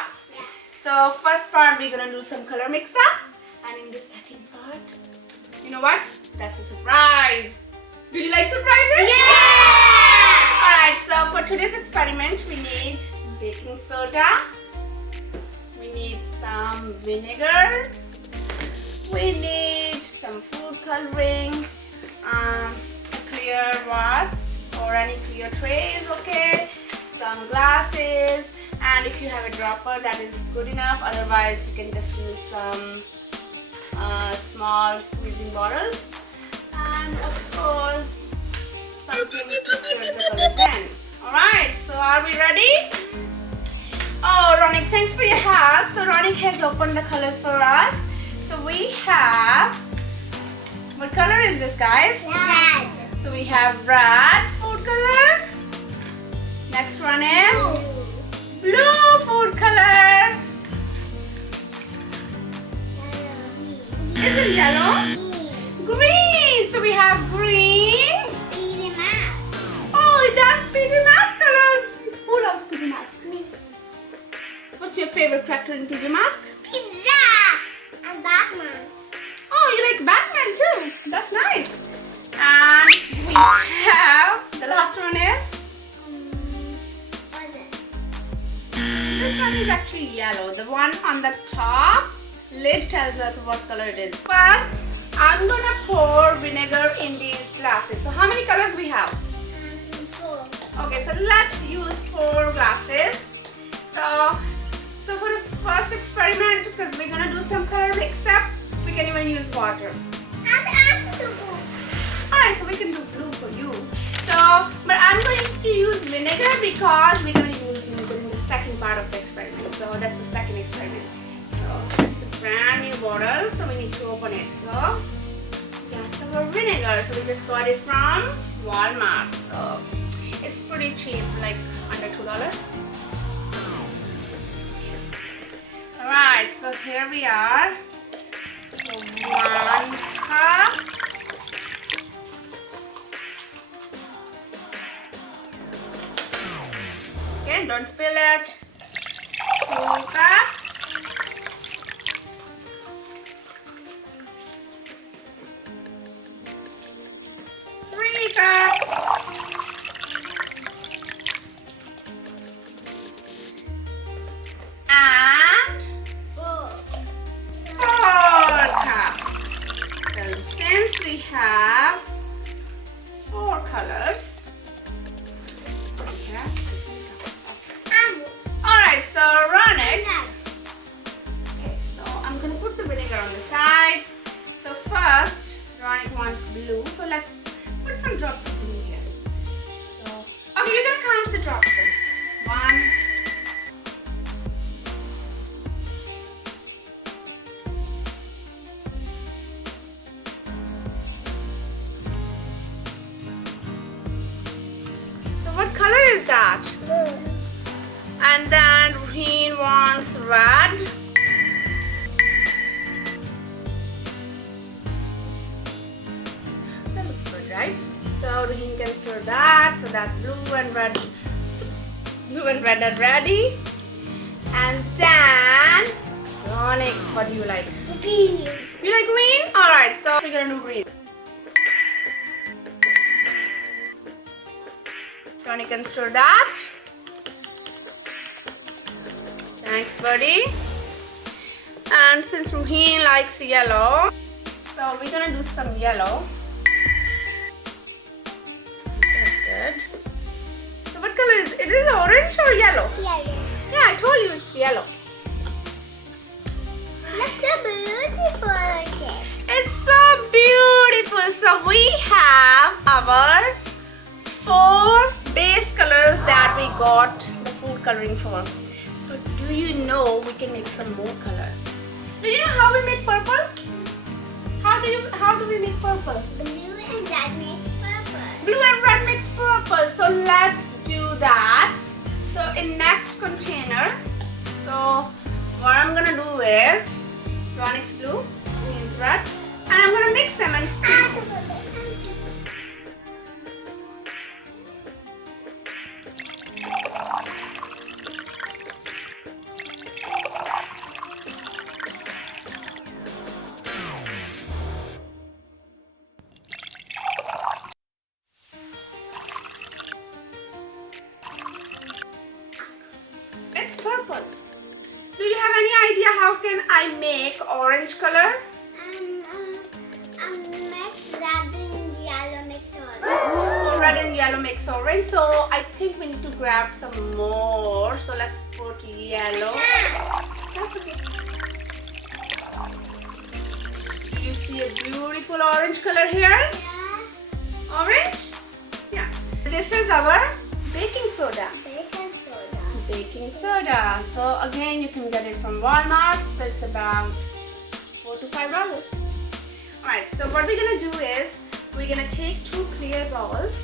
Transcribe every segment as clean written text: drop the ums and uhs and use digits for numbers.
parts. Yeah. So first part we're gonna do some color mix up, and in the second part, you know what? That's a surprise. Do you like surprises? Yeah! Alright, so for today's experiment we need baking soda, we need some vinegar, we need some food coloring, a clear vase or any clear tray is okay, some glasses, and if you have a dropper that is good enough, otherwise you can just use some small squeezing bottles, and of course something to stir the colors in. Alright, so are we ready? Oh, Rohnik, thanks for your help. So Rohnik has opened the colors for us. So we have, what color is this, guys? Red. So we have red food color. Next one is blue food color. Is it yellow? Green. So we have green. Baby mask. Oh, that's PJ Masks colors. Who loves PJ Masks? Me. What's your favorite character in PJ Masks? Pizza. And Batman. Oh, you like Batman too. That's nice. And we have, the last one is, What is it? this one is actually yellow. The one on the top lid tells us what color it is. First, I'm gonna pour vinegar in these glasses. So how many colors we have? 4. Okay, so let's use 4 glasses. So for the first experiment, because we're gonna do some color mix up, we can even use water. And after the book. Alright, so we can do blue for you. So, but I'm going to use vinegar because we're going to use vinegar in the second part of the experiment. So that's the second experiment. So it's a brand new bottle, so we need to open it. So yes, our vinegar. So we just got it from Walmart. So it's pretty cheap, like under $2. Alright, so here we are. So 1 cup. Okay, don't spill it. 2 cups. 3 cups. And 4. 4 cups. So since we have 4 colors, we have 3 cups. Okay. Alright, so Rohnik. Okay, so I'm gonna put the vinegar on the side. So first, Rohnik wants blue. So let's put some drops of blue here. So, okay, you're gonna count the drops then. 1. So what color is that? And then Ruheen wants red. That looks good, right? So Ruheen can stir that. So that's blue and red. Blue and red are ready. And then Rohnik, what do you like? Green. You like green? Alright, so we're gonna do green. Rohnik can stir that. Thanks, buddy. And since Ruheen likes yellow, so we're gonna do some yellow. That's good. So what color is it? Is it orange or yellow? Yellow. Yeah, I told you it's yellow. That's so beautiful. Okay. It's so beautiful. So we have our 4 base colors that we got the food coloring for. But do you know we can make some more colors? Do you know how we make purple? How do we make purple? Blue and red makes purple. Blue and red makes purple. So let's do that. So in next container, so what I'm gonna do is Rohnik's blue, Ruheen's red, and I'm gonna mix them and see. idea how can I make orange color? Mix red and yellow mix orange. Oh, red and yellow makes orange. So I think we need to grab some more. So let's put yellow. That's okay. You see a beautiful orange color here? Yeah. Orange? Yeah. This is our baking soda. Baking soda. Baking soda. So again, you can get it from Walmart. So it's about $4 to $5. Alright, so what we're gonna do is we're gonna take 2 clear bowls.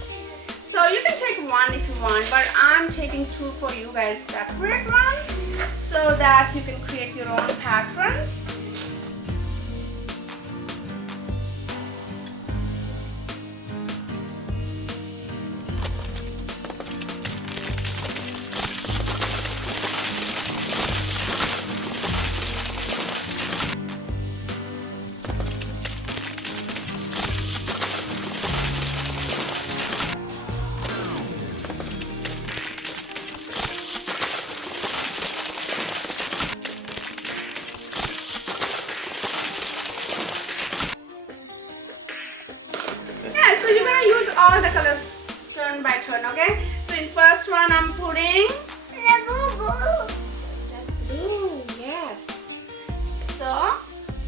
So you can take 1 if you want, but I'm taking 2 for you guys, separate ones, so that you can create your own patterns. So you're gonna use all the colors turn by turn, okay? So in first one I'm putting that's blue, yes. So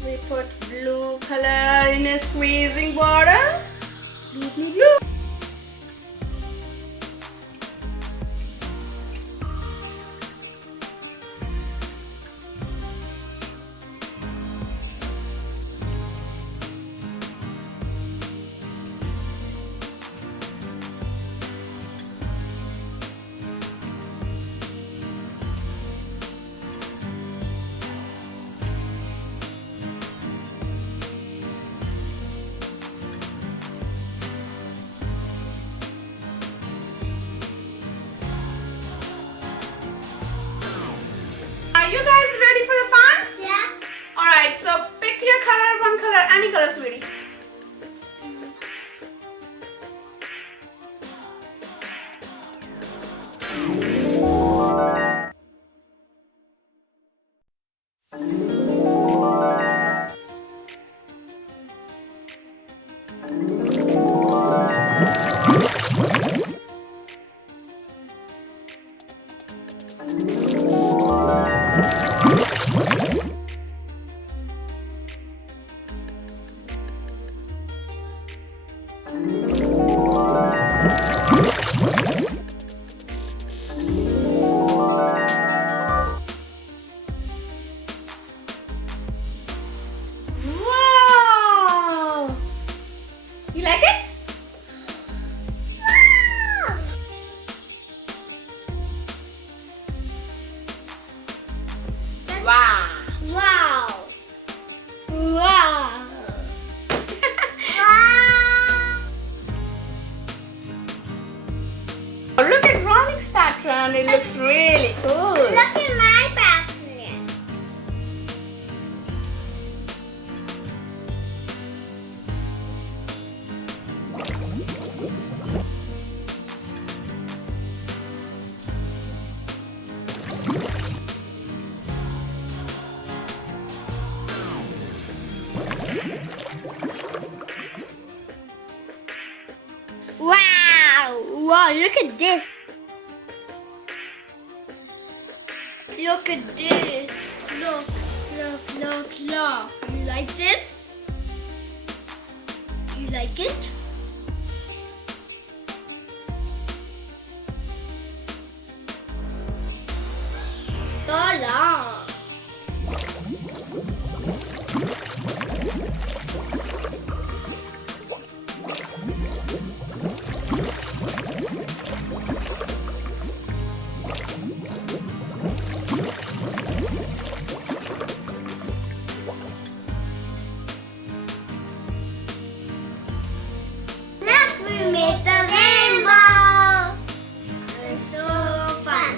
we put blue color in a squeezing bottle. Blue, blue, blue. Are you guys ready for the fun? Yeah. Alright, so pick your color, one color, any color, sweetie. Wow! You like it? Wow! Wow. Wow. Look at Rohnik's pattern. It looks really cool. Look at my pattern. Wow! Wow, look at this. Look at this. Look, look, look, look. You like this? You like it? So long. Make the rainbow. It's so fun.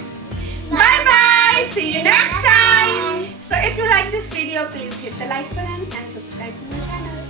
Bye bye. See you next time. So if you like this video, please hit the like button and subscribe to my channel.